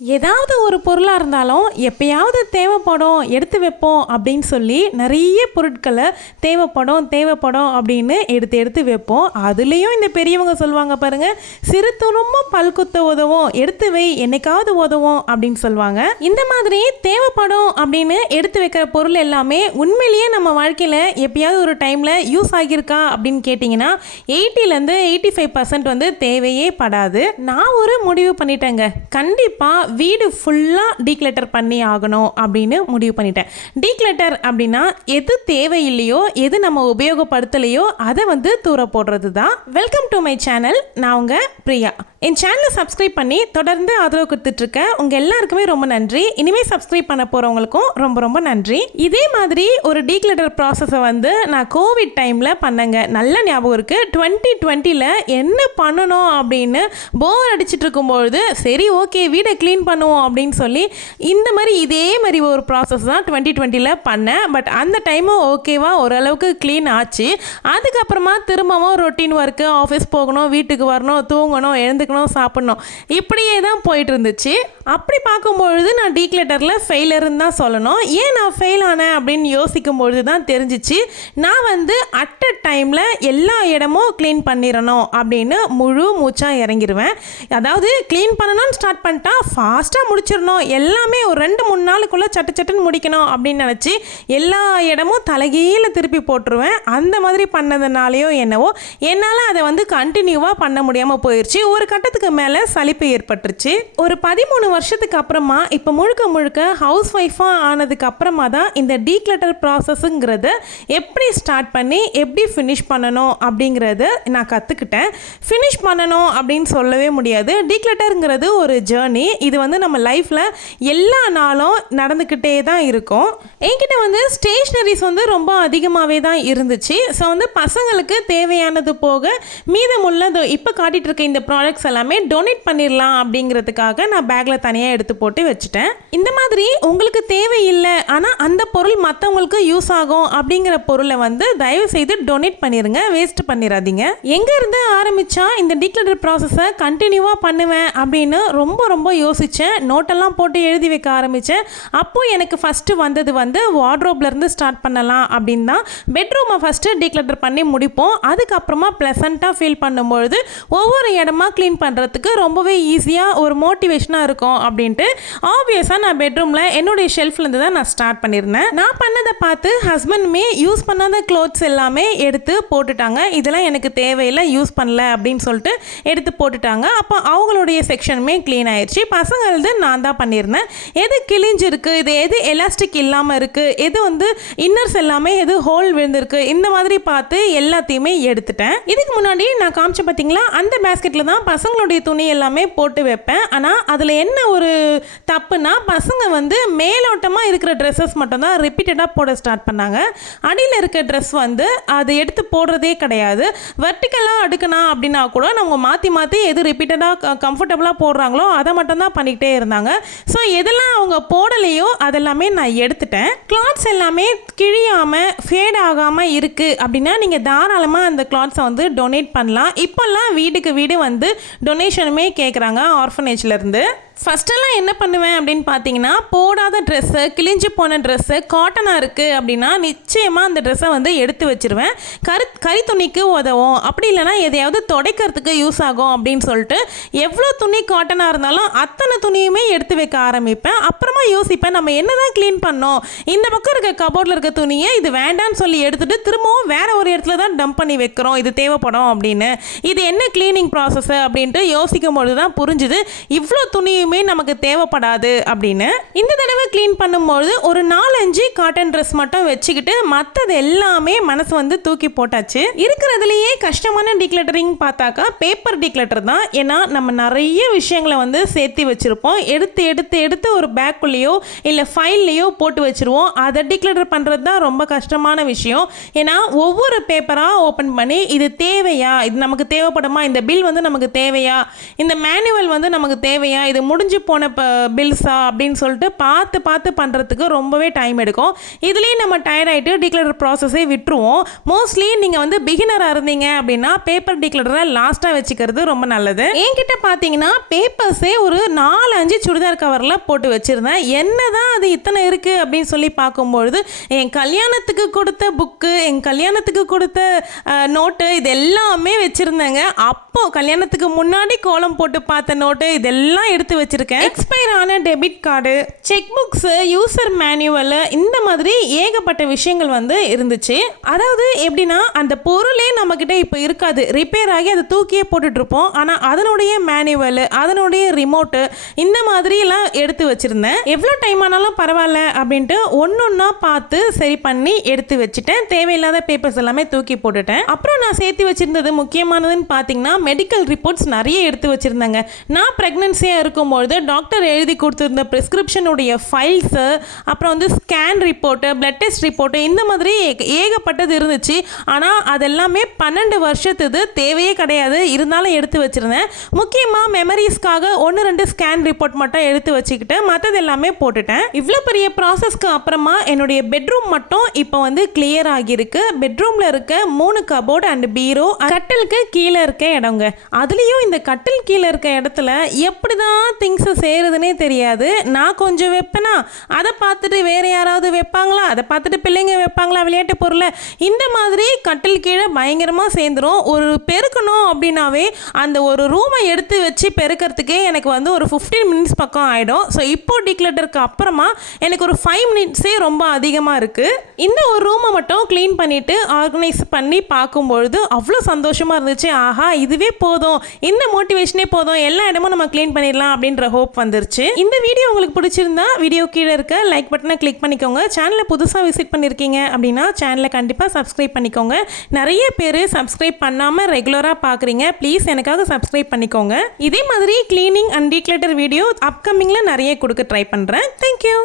ஏதாவது ஒரு பொருளாக இருந்தாலும் எப்பயாவது தேவைப்படும் எடுத்து வைப்போம் அப்படின்னு சொல்லி நிறைய பொருட்களை தேவைப்படும் அப்படின்னு எடுத்து எடுத்து வைப்போம். அதுலேயும் இந்த பெரியவங்க சொல்லுவாங்க பாருங்க, சிறு துரும்ப பல்குத்த உதவும், எடுத்து வை என்னைக்காவது உதவும் அப்படின்னு சொல்லுவாங்க. இந்த மாதிரி தேவைப்படும் அப்படின்னு எடுத்து வைக்கிற பொருள் எல்லாமே உண்மையிலேயே நம்ம வாழ்க்கையில் எப்பயாவது ஒரு டைமில் யூஸ் ஆகியிருக்கா அப்படின்னு கேட்டிங்கன்னா 80% 85% வந்து தேவையே படாது. நான் ஒரு முடிவு பண்ணிட்டேங்க, கண்டிப்பாக வீடு ஃபுல்லாக டீக்ளட்டர் பண்ணி ஆகணும் அப்படின்னு முடிவு பண்ணிட்டேன். டீக்ளட்டர் அப்படின்னா எது தேவையில்லையோ, எது நம்ம உபயோகப்படுத்தலையோ அதை வந்து தூர போடுறது தான். Welcome to my channel. நான் உங்கள் பிரியா. என் சேனலை சப்ஸ்கிரைப் பண்ணி தொடர்ந்து ஆதரவு கொடுத்துட்ருக்கேன். உங்கள் எல்லாருக்குமே ரொம்ப நன்றி. இனிமேல் சப்ஸ்கிரைப் பண்ண போகிறவங்களுக்கும் ரொம்ப ரொம்ப நன்றி. இதே மாதிரி ஒரு டீக்ளட்டர் ப்ராசஸை வந்து நான் கோவிட் டைமில் பண்ணேங்க. நல்ல ஞாபகம் இருக்குது. 2020 என்ன பண்ணணும் அப்படின்னு போர் அடிச்சுட்டு இருக்கும்பொழுது சரி ஓகே வீடை க்ளீன் பண்ணுவோம் அப்படின்னு சொல்லி இந்த மாதிரி இதே மாதிரி ஒரு ப்ராசஸ் தான் 2020 பண்ணேன். பட் அந்த டைமும் ஓகேவா ஓரளவுக்கு க்ளீன் ஆச்சு. அதுக்கப்புறமா திரும்பவும் ரொட்டீன் ஒர்க்கு, ஆஃபீஸ் போகணும், வீட்டுக்கு வரணும், தூங்கணும், எழுந்துக்கணும், சாப்பிடணும், இப்படியே தான் போயிட்டு இருந்துச்சு. அப்படி பார்க்கும்பொழுது நான் டீக்ளட்டரில் ஃபெயிலருன்னு தான் சொல்லணும். ஏன் நான் ஃபெயில் ஆனேன் அப்படின்னு யோசிக்கும் பொழுது தான் தெரிஞ்சிச்சு, நான் வந்து அட் அ டைமில் எல்லா இடமும் க்ளீன் பண்ணிடணும் அப்படின்னு முழு மூச்சாக இறங்கிடுவேன். அதாவது க்ளீன் பண்ணணும்னு ஸ்டார்ட் பண்ணிட்டா ஃபாஸ்ட்டாக முடிச்சிடணும், எல்லாமே ஒரு 2-3 நாளுக்குள்ளே சட்டுன்னு முடிக்கணும் அப்படின்னு நினச்சி எல்லா இடமும் தலைகீழ திருப்பி போட்டுருவேன். அந்த மாதிரி பண்ணதுனாலையோ என்னவோ என்னால் அதை வந்து கண்டினியூவாக பண்ண முடியாமல் போயிடுச்சு. ஒரு கட்டத்துக்கு மேலே சலிப்பு ஏற்பட்டுருச்சு. ஒரு 13 வருஷத்துக்கு அப்புறமா இப்போ முழுக்க ஹவுஸ் ஒய்ஃபாக ஆனதுக்கு அப்புறமா தான் இந்த டீக்ளட்டர் ப்ராசஸ்ங்கிறத எப்படி ஸ்டார்ட் பண்ணி எப்படி ஃபினிஷ் பண்ணணும் அப்படிங்கிறத நான் கற்றுக்கிட்டேன். ஃபினிஷ் பண்ணணும் அப்படின்னு சொல்லவே முடியாது. டீக்ளட்டருங்கிறது ஒரு ஜேர்னி. இது வந்து நம்ம லைஃப்பில் எல்லா நாளும் நடந்துக்கிட்டே தான் இருக்கும். என்கிட்ட வந்து ஸ்டேஷ்னரிஸ் வந்து ரொம்ப அதிகமாகவே தான் இருந்துச்சு. ஸோ வந்து பசங்களுக்கு தேவையானது போக மீதமுள்ளது இப்போ காட்டிகிட்டு இருக்க இந்த ப்ராடக்ட்ஸ் எல்லாமே டொனேட் பண்ணிடலாம் அப்படிங்கிறதுக்காக நான் பேக்கில் தனியாக எடுத்து போட்டு வச்சுட்டேன். இந்த மாதிரி உங்களுக்கு தேவையில்லை ஆனால் அந்த பொருள் மற்றவங்களுக்கு யூஸ் ஆகும் அப்படிங்கிற பொருளை வந்து தயவு செய்து டொனேட் பண்ணிடுங்க, வேஸ்ட் பண்ணிடாதீங்க. எங்கேருந்து ஆரம்பித்தா இந்த டீக்ளட்டர் ப்ராசஸை கண்டினியூவாக பண்ணுவேன் அப்படின்னு ரொம்ப யோசித்தேன். நோட்டெல்லாம் போட்டு எழுதி வைக்க ஆரம்பித்தேன். அப்போது எனக்கு ஃபஸ்ட்டு வந்தது வந்து வார்ட்ரோப்லேருந்து ஸ்டார்ட் பண்ணலாம் அப்படின்னு தான். பெட்ரூமை ஃபஸ்ட்டு டீக்ளட்டர் பண்ணி முடிப்போம். அதுக்கப்புறமா ப்ளசண்ட்டாக ஃபீல் பண்ணும்பொழுது ஒவ்வொரு இடமா க்ளீன் பண்ணுறதுக்கு ரொம்பவே ஈஸியாக ஒரு மோட்டிவேஷனாக இருக்கும் அப்படின்ட்டு ஆப்வியஸாக நான் பெட்ரூமில் என்னுடைய ஷெல்ஃப்லேருந்து தான் நான் ஸ்டார்ட் பண்ணியிருந்தேன். நான் பண்ணதை பார்த்து ஹஸ்பண்டுமே யூஸ் பண்ணாத க்ளோத்ஸ் எல்லாமே எடுத்து போட்டுட்டாங்க. இதெல்லாம் எனக்கு தேவையில்லை, யூஸ் பண்ணல அப்படின்னு சொல்லிட்டு எடுத்து போட்டுட்டாங்க. அப்போ அவங்களுடைய செக்ஷனுமே க்ளீன் ஆயிடுச்சு. பசங்களது நான் தான் பண்ணியிருந்தேன். எது கிழிஞ்சிருக்கு, இது எது எலாஸ்டிக் இல்லாமல் இருக்குது, எது வந்து இன்னர்ஸ் எல்லாமே எது ஹோல் விழுந்திருக்கு, இந்த மாதிரி பார்த்து எல்லாத்தையுமே எடுத்துட்டேன். இதுக்கு முன்னாடி நான் காமிச்ச பார்த்தீங்களா அந்த பேஸ்கெட்டில் தான் பசங்களுடைய துணி எல்லாமே போட்டு வைப்பேன். ஆனால் அதில் என்ன ஒரு தப்புனா பசங்க வந்து மேலோட்டமாக இருக்கிற ட்ரெஸ்ஸஸ் மட்டும்தான் ரிப்பீட்டடாக போட ஸ்டார்ட் பண்ணாங்க. அடியில் இருக்க ட்ரெஸ் வந்து அதை எடுத்து போடுறதே கிடையாது. வெர்டிக்கலாக அடுக்கணும் அப்படின்னா கூட நம்ம மாற்றி எது ரிப்பீட்டடாக கம்ஃபர்டபுளாக போடுறாங்களோ அதை மட்டும்தான் பண்ணிக்கிட்டே இருந்தாங்க. ஸோ எதெல்லாம் அவங்க போடலையோ அதெல்லாமே நான் எடுத்துட்டேன். கிளாத்ஸ் எல்லாமே கிழியாமல் ஃபேட் ஆகாமல் இருக்குது அப்படின்னா நீங்கள் தாராளமாக அந்த கிளாத்ஸை வந்து டொனேட் பண்ணலாம். இப்போல்லாம் வீட்டுக்கு வீடு வந்து டொனேஷனுமே கேட்குறாங்க ஆர்ஃபனேஜ்லேருந்து. ஃபஸ்ட்டெல்லாம் என்ன பண்ணுவேன் அப்படின்னு பார்த்தீங்கன்னா, போடாத ட்ரெஸ்ஸு, கிழிஞ்சு போன ட்ரெஸ்ஸு, காட்டனாக இருக்குது அப்படின்னா நிச்சயமாக அந்த ட்ரெஸ்ஸை வந்து எடுத்து வச்சுருவேன். கறி துணிக்கு உதவும், அப்படி இல்லைனா எதையாவது துடைக்கிறதுக்கு யூஸ் ஆகும் அப்படின்னு சொல்லிட்டு எவ்வளோ துணி காட்டனாக இருந்தாலும் அத்தனை துணியுமே எடுத்து வைக்க ஆரம்பிப்பேன். அப்புறமா யோசிப்பேன், நம்ம என்ன தான் க்ளீன் பண்ணோம், இந்த பக்கம் இருக்க கபோர்டில் இருக்க துணியை இது வேண்டான்னு சொல்லி எடுத்துகிட்டு திரும்பவும் வேறு ஒரு இடத்துல தான் டம்ப் பண்ணி வைக்கிறோம், இது தேவைப்படும் அப்படின்னு. இது என்ன க்ளீனிங் ப்ராசஸ்ஸு அப்படின்ட்டு யோசிக்கும் பொழுது தான் புரிஞ்சுது இவ்வளோ துணி நமக்கு தேவைப்படாது அப்படின்னு. இந்த தடவை க்ளீன் பண்ணும்போது ஒரு 4-5 காட்டன் ட்ரெஸ் மட்டும் வச்சுக்கிட்டு மற்றது எல்லாமே மனசு வந்து தூக்கி போட்டாச்சு. இருக்கிறதுலையே கஷ்டமான டீக்ளட்டரிங் பார்த்தாக்கா பேப்பர் டீக்ளட்டர் தான். ஏன்னா நம்ம நிறைய விஷயங்களை வந்து சேர்த்து வச்சுருப்போம். எடுத்து ஒரு பேக்குள்ளேயோ இல்லை ஃபைல்லையோ போட்டு வச்சுருவோம். அதை டீக்ளட்டர் பண்ணுறது தான் ரொம்ப கஷ்டமான விஷயம். ஏன்னா ஒவ்வொரு பேப்பராக ஓப்பன் பண்ணி இது தேவையா, இது நமக்கு தேவைப்படுமா, இந்த பில் வந்து நமக்கு தேவையா, இந்த மேனுவல் வந்து நமக்கு தேவையா, இது முடிஞ்சு போன பில்ஸா அப்படின்னு சொல்லிட்டு பார்த்து பார்த்து பண்ணுறதுக்கு ரொம்பவே டைம் எடுக்கும். இதுலேயும் நம்ம டயர்ட் ஆகிட்டு டிக்ளேட்டர் ப்ராசஸே விட்டுருவோம். மோஸ்ட்லி நீங்கள் வந்து பிகினராக இருந்தீங்க அப்படின்னா பேப்பர் டிக்ளேட்டரை லாஸ்ட்டாக வச்சுக்கிறது ரொம்ப நல்லது. என்கிட்ட பார்த்தீங்கன்னா பேப்பர்ஸே ஒரு 4-5 சுடிதார் கவரில் போட்டு வச்சுருந்தேன். என்னதான் அது இத்தனை இருக்குது அப்படின்னு சொல்லி பார்க்கும்பொழுது என் கல்யாணத்துக்கு கொடுத்த புக்கு, என் கல்யாணத்துக்கு கொடுத்த நோட்டு, இது எல்லாமே வச்சுருந்தேங்க. அப்போது கல்யாணத்துக்கு முன்னாடி கோலம் போட்டு பார்த்த நோட்டு இதெல்லாம் எடுத்து வச்சுருக்கேன். எக்ஸ்பயர் ஆன debit card, check books, user manual, இந்த மாதிரி ஏகப்பட்ட விஷயங்கள் வந்து இருந்துச்சு. அதாவது எப்படின்னா அந்த பொருளே நம்மக்கிட்ட இப்போ இருக்காது, ரிப்பேர் ஆகி அதை தூக்கியே போட்டுட்ருப்போம். ஆனால் அதனுடைய மேனுவல், அதனுடைய ரிமோட்டு, இந்த மாதிரிலாம் எடுத்து வச்சுருந்தேன். எவ்வளோ டைம் ஆனாலும் பரவாயில்ல அப்படின்ட்டு ஒன்றா பார்த்து சரி பண்ணி எடுத்து வச்சுட்டேன். தேவையில்லாத பேப்பர்ஸ் எல்லாமே தூக்கி போட்டுட்டேன். அப்புறம் நான் சேர்த்து வச்சுருந்தது முக்கியமானதுன்னு பார்த்தீங்கன்னா மெடிக்கல் ரிப்போர்ட்ஸ் நிறைய எடுத்து வச்சுருந்தேங்க. நான் ப்ரெக்னன்சியாக இருக்கும்பொழுது டாக்டர் எழுதி கொடுத்துருந்த ப்ரிஸ்கிரிப்ஷனுடைய ஃபைல்ஸு, அப்புறம் வந்து scan report, blood test report, இந்த மாதிரி ஏகப்பட்டது இருந்துச்சு. ஆனால் அதெல்லாமே 12 வருஷத்துது தேவையே கிடையாது, இருந்தாலும் எடுத்து வச்சுருந்தேன். முக்கியமாக மெமரிஸ்க்காக 1-2 ஸ்கேன் ரிப்போர்ட் மட்டும் எடுத்து வச்சுக்கிட்டு மற்றது எல்லாமே போட்டுட்டேன். இவ்வளோ பெரிய ப்ராசஸ்க்கு அப்புறமா என்னுடைய பெட்ரூம் மட்டும் இப்போ வந்து கிளியர் ஆகியிருக்கு. பெட்ரூமில் இருக்க 3 கபோர்டு அண்ட் பீரோ, கட்டிலுக்கு கீழே இருக்க இடங்க. அதுலேயும் இந்த கட்டில் கீழே இருக்க இடத்துல எப்படி தான் திங்ஸை செய்கிறதுனே தெரியாது. நான் கொஞ்சம் வைப்பேனா, அதை பார்த்துட்டு வேறு யாராவது வைப்பாங்களா, அதை பார்த்துட்டு பிள்ளைங்க வைப்பாங்களா விளையாட்டு பொருளை, இந்த மாதிரி கட்டில் கீழே பயங்கரமாக சேர்ந்துடும். ஒரு பெருக்கணும் அப்படின்னாவே அந்த ஒரு ரூமை எடுத்து வச்சு பெருக்கிறதுக்கே எனக்கு வந்து ஒரு 15 மினிட்ஸ் பக்கம் ஆகிடும். ஸோ இப்போ டிக்ளேட்டருக்கு அப்புறமா எனக்கு ஒரு 5 மினிட்ஸே ரொம்ப அதிகமாக இருக்குது. இந்த ஒரு ரூமை மட்டும் க்ளீன் பண்ணிவிட்டு ஆர்கனைஸ் பண்ணி பார்க்கும்பொழுது அவ்வளோ சந்தோஷமாக இருந்துச்சு. ஆஹா, இதுவே போதும், இந்த மோட்டிவேஷனே போதும், எல்லா இடமும் நம்ம க்ளீன் பண்ணிடலாம் அப்படின்ற ஹோப் வந்துருச்சு. இந்த வீடியோ உங்களுக்கு பிடிச்சிருந்தா வீடியோ கீழே இருக்க லைக் பட்டனை கிளிக் பண்ணிக்கோங்க. சேனலை புதுசாக விசிட் பண்ணியிருக்கீங்க அப்படின்னா சேனலை கண்டிப்பாக சப்ஸ்கிரைப் பண்ணிக்கோங்க. நிறைய பேர் சப்ஸ்கிரைப் பண்ணாமல் ரெகுலராக பார்க்குறீங்க, ப்ளீஸ் எனக்காக சப்ஸ்கிரைப் பண்ணிக்கோங்க. இதே மாதிரி க்ளீனிங் அண்ட் டீக்ளட்டர் வீடியோ அப்கமிங்கில் நிறைய கொடுக்க ட்ரை பண்ணுறேன். தேங்க்யூ.